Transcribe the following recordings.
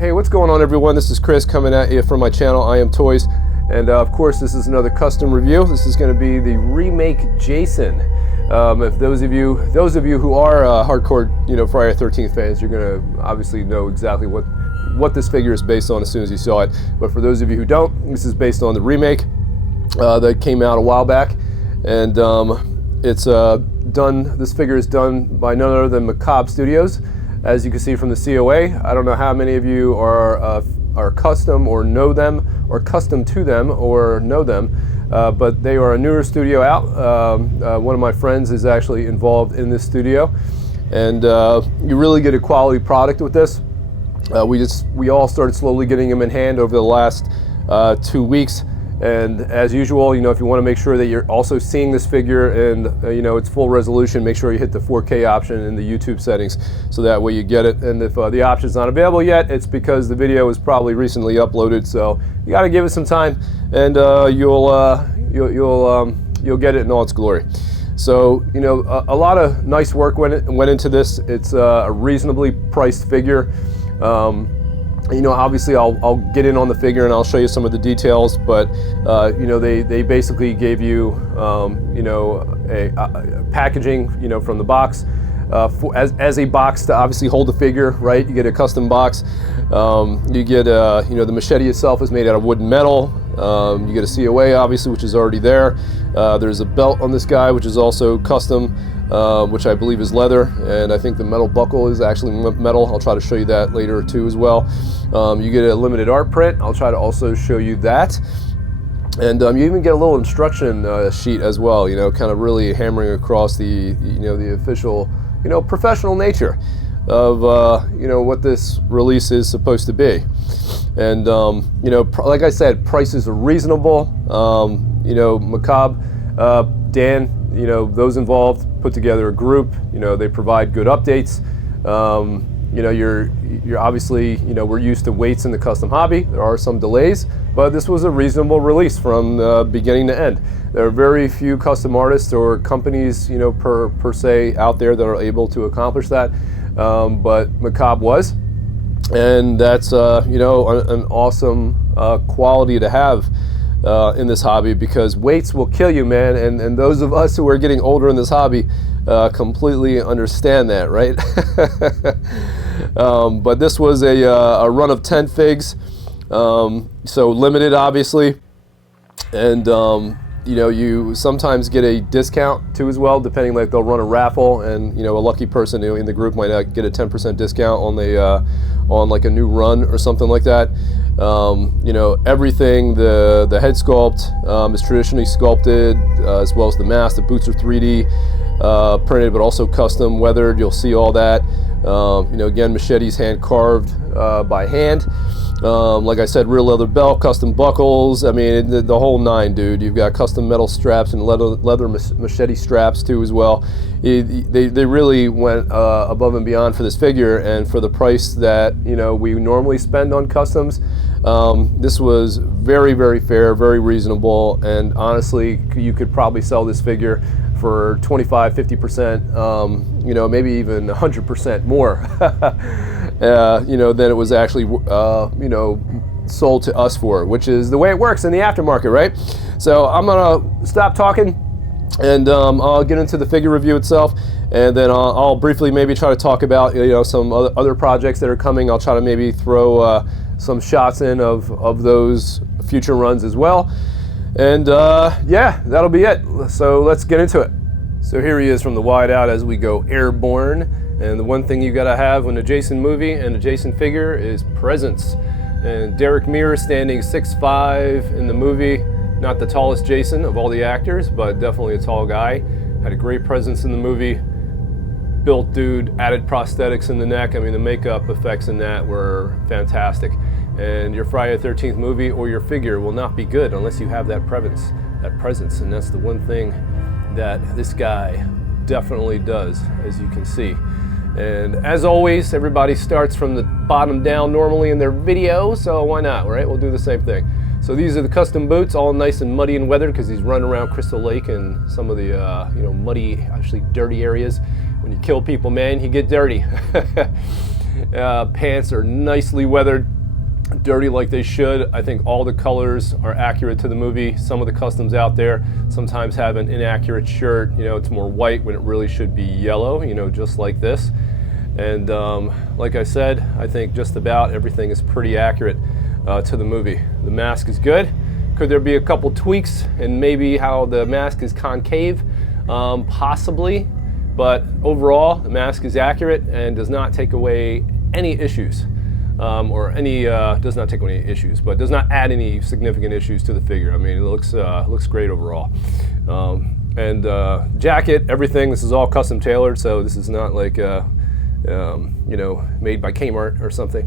Hey, what's going on, everyone? This is Chris coming at you from my channel, I Am Toys. And of course, this is another custom review. This is going to be the Remake Jason. If those of you who are hardcore, Friday the 13th fans, you're going to obviously know exactly what this figure is based on as soon as you saw it. But for those of you who don't, this is based on the remake that came out a while back, and it's done. This figure is done by none other than Macabre Studios. As you can see from the COA, I don't know how many of you are custom or know them, or custom to them or know them, but they are a newer studio out. One of my friends is actually involved in this studio, and you really get a quality product with this. We all started slowly getting them in hand over the last 2 weeks. And as usual, if you want to make sure that you're also seeing this figure and its full resolution, make sure you hit the 4K option in the YouTube settings, so that way you get it. And if the option's not available yet, it's because the video was probably recently uploaded. So you got to give it some time, and you'll get it in all its glory. So a lot of nice work went into this. It's a reasonably priced figure. Obviously I'll get in on the figure and I'll show you some of the details, but they basically gave you a packaging from the box as a box to obviously hold the figure, right? You get a custom box. You get the machete itself is made out of wood and metal. You get a COA obviously, which is already there. There's a belt on this guy, which is also custom, which I believe is leather, and I think the metal buckle is actually metal. I'll try to show you that later too as well. You get a limited art print. I'll try to also show you that. And you even get a little instruction sheet as well, kind of really hammering across the official, professional nature of what this release is supposed to be. And like I said, prices are reasonable. Macabre, Dan, those involved put together a group. They provide good updates. You're obviously, we're used to waits in the custom hobby. There are some delays, but this was a reasonable release from beginning to end. There are very few custom artists or companies, per se out there that are able to accomplish that. But Macabre was, and that's an awesome quality to have in this hobby, because weights will kill you, man. And those of us who are getting older in this hobby completely understand that, right? But this was a run of 10 figs, so limited obviously, and you sometimes get a discount too as well, depending, like they'll run a raffle, and a lucky person in the group might get a 10% discount on like a new run or something like that. Everything, the head sculpt is traditionally sculpted, as well as the mask. The boots are 3D printed, but also custom weathered. You'll see all that. Again, machetes hand carved by hand. Like I said, real leather belt, custom buckles. I mean, the whole nine, dude. You've got custom metal straps and leather machete straps too as well. They really went above and beyond for this figure, and for the price that we normally spend on customs, this was very, very fair, very reasonable, and honestly, you could probably sell this figure for 25-50%, maybe even 100% more, than it was actually, sold to us for, which is the way it works in the aftermarket, right? So I'm gonna stop talking, and I'll get into the figure review itself, and then I'll briefly maybe try to talk about some other projects that are coming. I'll try to maybe throw some shots in of those future runs as well. And yeah, that'll be it. So let's get into it. So here he is from the wide out as we go airborne. And the one thing you gotta have in a Jason movie and a Jason figure is presence. And Derek Mears, standing 6'5" in the movie, not the tallest Jason of all the actors, but definitely a tall guy. Had a great presence in the movie. Built dude, added prosthetics in the neck. I mean, the makeup effects in that were fantastic. And your Friday the 13th movie or your figure will not be good unless you have that presence. And that's the one thing that this guy definitely does, as you can see. And as always, everybody starts from the bottom down normally in their video, so why not, right? We'll do the same thing. So these are the custom boots, all nice and muddy and weathered, because he's running around Crystal Lake and some of the muddy, actually dirty areas. When you kill people, man, you get dirty. Pants are nicely weathered, dirty like they should. I think all the colors are accurate to the movie. Some of the customs out there sometimes have an inaccurate shirt. You know, it's more white when it really should be yellow, you know, just like this. And like I said, I think just about everything is pretty accurate to the movie. The mask is good. Could there be a couple tweaks in maybe how the mask is concave? Possibly, but overall the mask is accurate and does not take away any issues. Does not take away any issues, but does not add any significant issues to the figure. I mean, it looks great overall. Jacket, everything, this is all custom tailored, so this is not like you know, made by Kmart or something.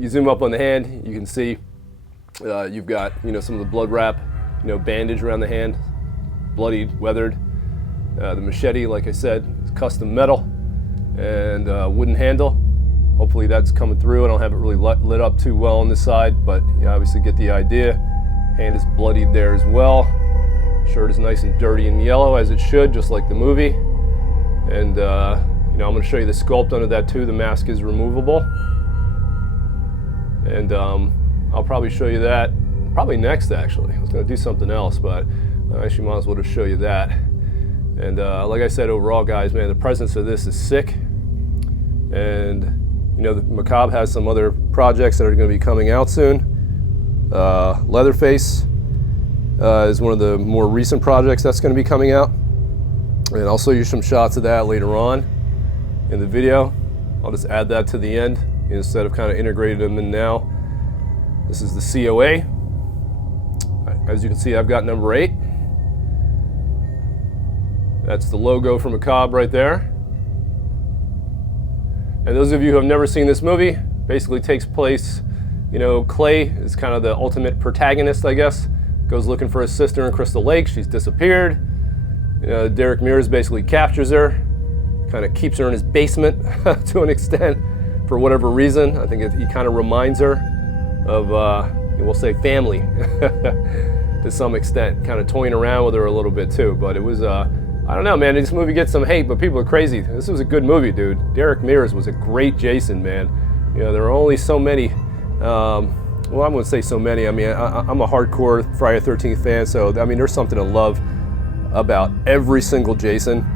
You zoom up on the hand, you can see you've got, you know, some of the blood wrap, you know, bandage around the hand, bloodied, weathered. The machete, like I said, is custom metal and wooden handle. Hopefully that's coming through. I don't have it really lit up too well on this side, but you obviously get the idea. Hand is bloodied there as well. Shirt is nice and dirty and yellow, as it should, just like the movie. And you know, I'm going to show you the sculpt under that too. The mask is removable, and I'll probably show you that probably next. Actually, I was going to do something else, but I actually might as well just show you that. And like I said, overall, guys, man, the presence of this is sick. And you know, the Macabre has some other projects that are going to be coming out soon. Leatherface is one of the more recent projects that's going to be coming out. And I'll show you some shots of that later on in the video. I'll just add that to the end instead of kind of integrating them in now. This is the COA. As you can see, I've got number 8. That's the logo for Macabre right there. And those of you who have never seen this movie, basically takes place, you know, Clay is kind of the ultimate protagonist, I guess. Goes looking for his sister in Crystal Lake. She's disappeared. You know, Derek Mears basically captures her, kind of keeps her in his basement to an extent for whatever reason. I think he kind of reminds her of, we'll say, family to some extent, kind of toying around with her a little bit too. But it was, I don't know, man, this movie gets some hate, but people are crazy. This was a good movie, dude. Derek Mears was a great Jason, man. You know, there are only so many, well, I wouldn't say so many. I mean, I'm a hardcore Friday the 13th fan, so, I mean, there's something to love about every single Jason,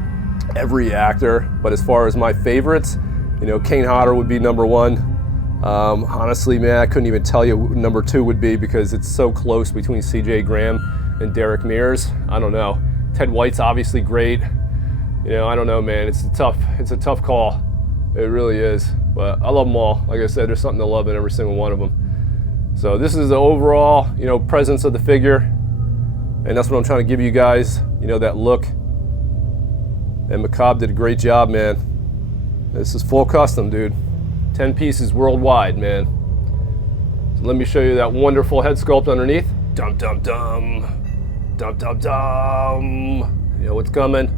every actor. But as far as my favorites, you know, Kane Hodder would be number 1. Honestly, man, I couldn't even tell you what number 2 would be because it's so close between C.J. Graham and Derek Mears. I don't know. Ted White's obviously great. You know, I don't know, man. It's a tough call. It really is. But I love them all. Like I said, there's something to love in every single one of them. So this is the overall, you know, presence of the figure. And that's what I'm trying to give you guys, you know, that look. And Macabre did a great job, man. This is full custom, dude. 10 pieces worldwide, man. So let me show you that wonderful head sculpt underneath. Dum, dum, dum. Dum, dum, dum. You know what's coming.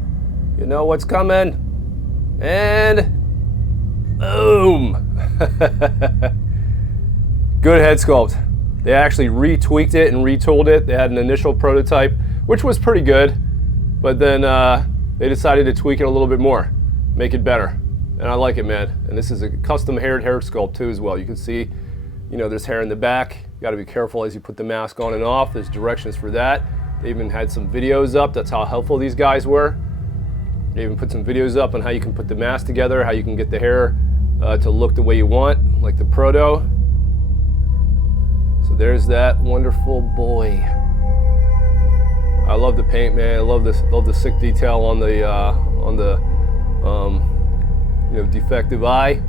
You know what's coming. And boom. Good head sculpt. They actually retweaked it and retooled it. They had an initial prototype, which was pretty good, but then they decided to tweak it a little bit more, make it better. And I like it, man. And this is a custom hair sculpt too as well. You can see, you know, there's hair in the back. You gotta be careful as you put the mask on and off. There's directions for that. They even had some videos up. That's how helpful these guys were. They even put some videos up on how you can put the mask together, how you can get the hair to look the way you want, like the proto. So there's that wonderful boy. I love the paint, man. I love this. Love the sick detail on the you know, defective eye.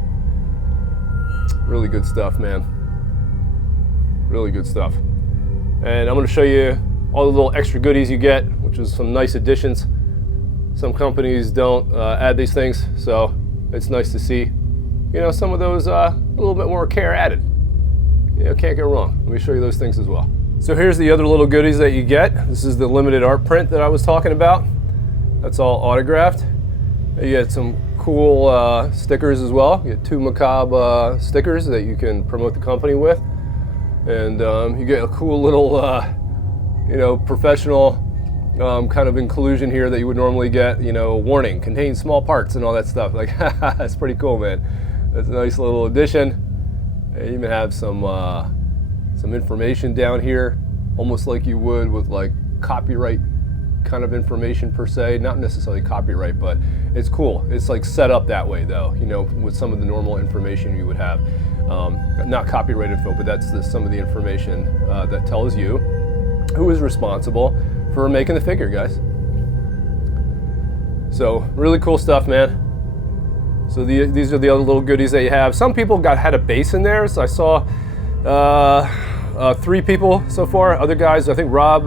Really good stuff, man. Really good stuff. And I'm going to show you all the little extra goodies you get, which is some nice additions. Some companies don't add these things, so it's nice to see, you know, some of those a little bit more care added. You know, can't go wrong. Let me show you those things as well. So here's the other little goodies that you get. This is the limited art print that I was talking about. That's all autographed. You get some cool stickers as well. You get 2 Macabre stickers that you can promote the company with. And you get a cool little, you know, professional kind of inclusion here that you would normally get, you know, warning, contains small parts and all that stuff. Like, that's pretty cool, man. That's a nice little addition. They even have some information down here, almost like you would with like copyright kind of information per se. Not necessarily copyright, but it's cool. It's like set up that way though, you know, with some of the normal information you would have. Not copyright info, but that's some of the information that tells you who is responsible for making the figure, guys. So really cool stuff, man. So these are the other little goodies that you have. Some people had a base in there. So I saw 3 people so far. Other guys, I think Rob,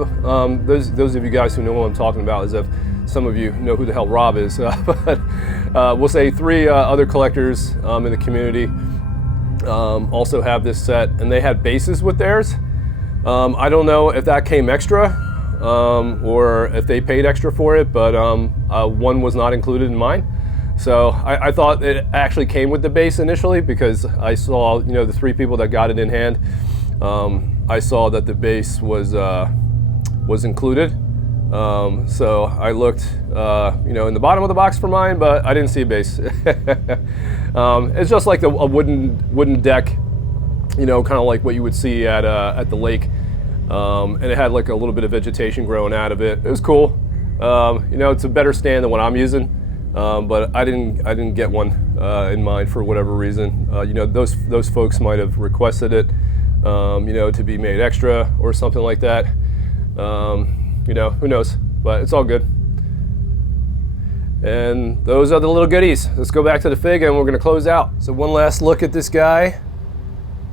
those of you guys who know what I'm talking about, as if some of you know who the hell Rob is. But we'll say 3 other collectors in the community also have this set, and they had bases with theirs. I don't know if that came extra or if they paid extra for it, but one was not included in mine. So I thought it actually came with the base initially, because I saw, you know, the 3 people that got it in hand. I saw that the base was included. So I looked, you know, in the bottom of the box for mine, but I didn't see a base. It's just like a wooden deck, you know, kind of like what you would see at the lake. And it had like a little bit of vegetation growing out of it. It was cool. You know, it's a better stand than what I'm using, but I didn't get one in mind for whatever reason. You know, those folks might have requested it, you know, to be made extra or something like that. You know, who knows? But it's all good. And those are the little goodies. Let's go back to the fig and we're going to close out. So one last look at this guy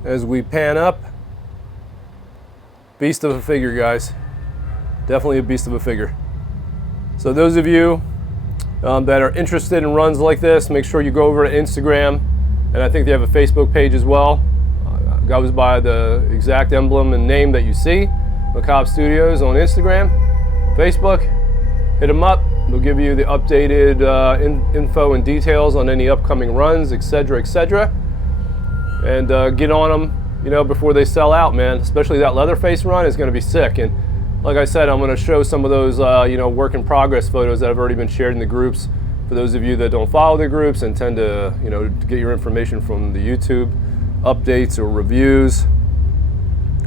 as we pan up. Beast of a figure, guys. Definitely a beast of a figure. So those of you that are interested in runs like this, make sure you go over to Instagram, and I think they have a Facebook page as well. Goes by the exact emblem and name that you see, Macabre Studios on Instagram, Facebook. Hit them up. They'll give you the updated info and details on any upcoming runs, etc., etc. And get on them, you know, before they sell out, man. Especially that Leatherface run is going to be sick. And like I said, I'm going to show some of those, you know, work in progress photos that have already been shared in the groups. For those of you that don't follow the groups and tend to, you know, get your information from the YouTube updates or reviews,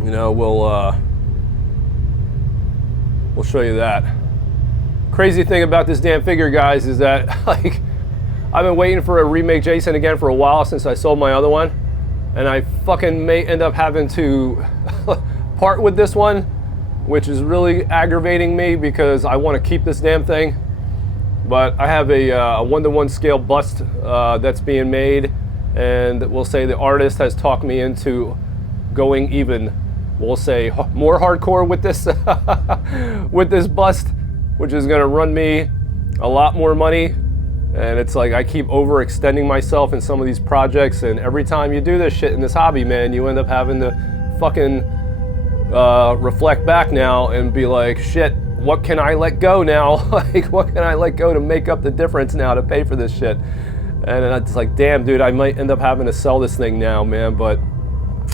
you know, we'll show you that. Crazy thing about this damn figure, guys, is that like I've been waiting for a remake Jason again for a while since I sold my other one, and I fucking may end up having to part with this one, which is really aggravating me because I want to keep this damn thing. But I have a 1-to-1 scale bust that's being made, and we'll say the artist has talked me into going even, we'll say, more hardcore with this with this bust, which is going to run me a lot more money. And it's like I keep overextending myself in some of these projects, and every time you do this shit in this hobby, man, you end up having to fucking reflect back now and be like, shit, what can I let go now? Like, what can I let go to make up the difference now to pay for this shit? And it's like, damn, dude, I might end up having to sell this thing now, man, but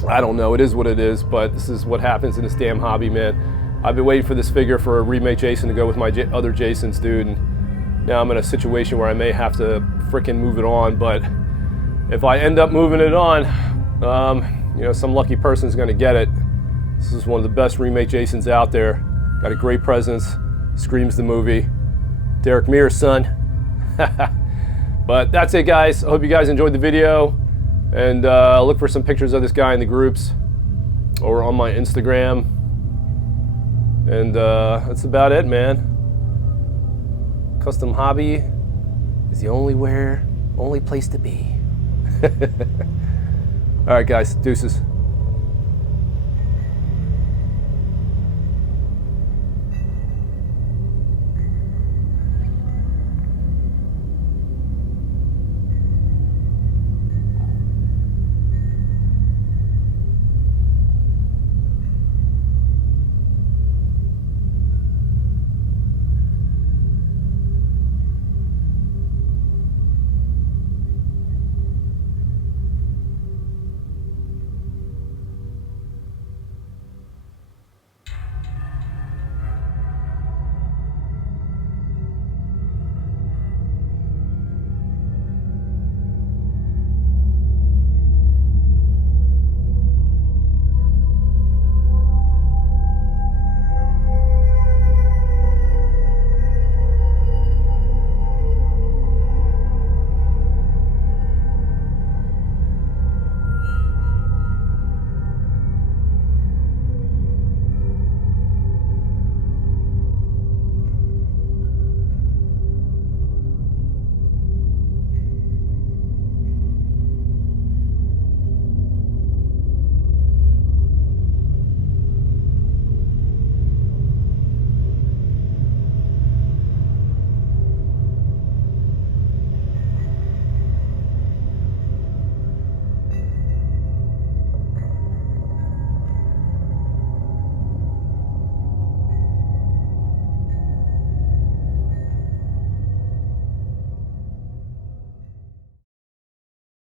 I don't know. It is what it is, but this is what happens in this damn hobby, man. I've been waiting for this figure for a remake Jason to go with my other Jasons, dude, and now I'm in a situation where I may have to frickin' move it on. But if I end up moving it on, you know, some lucky person's gonna get it. This is one of the best remake Jasons out there. Got a great presence, screams the movie. Derek Mears' son. But that's it, guys. I hope you guys enjoyed the video, and look for some pictures of this guy in the groups or on my Instagram. And that's about it, man. Custom hobby is the only place to be. All right, guys, deuces.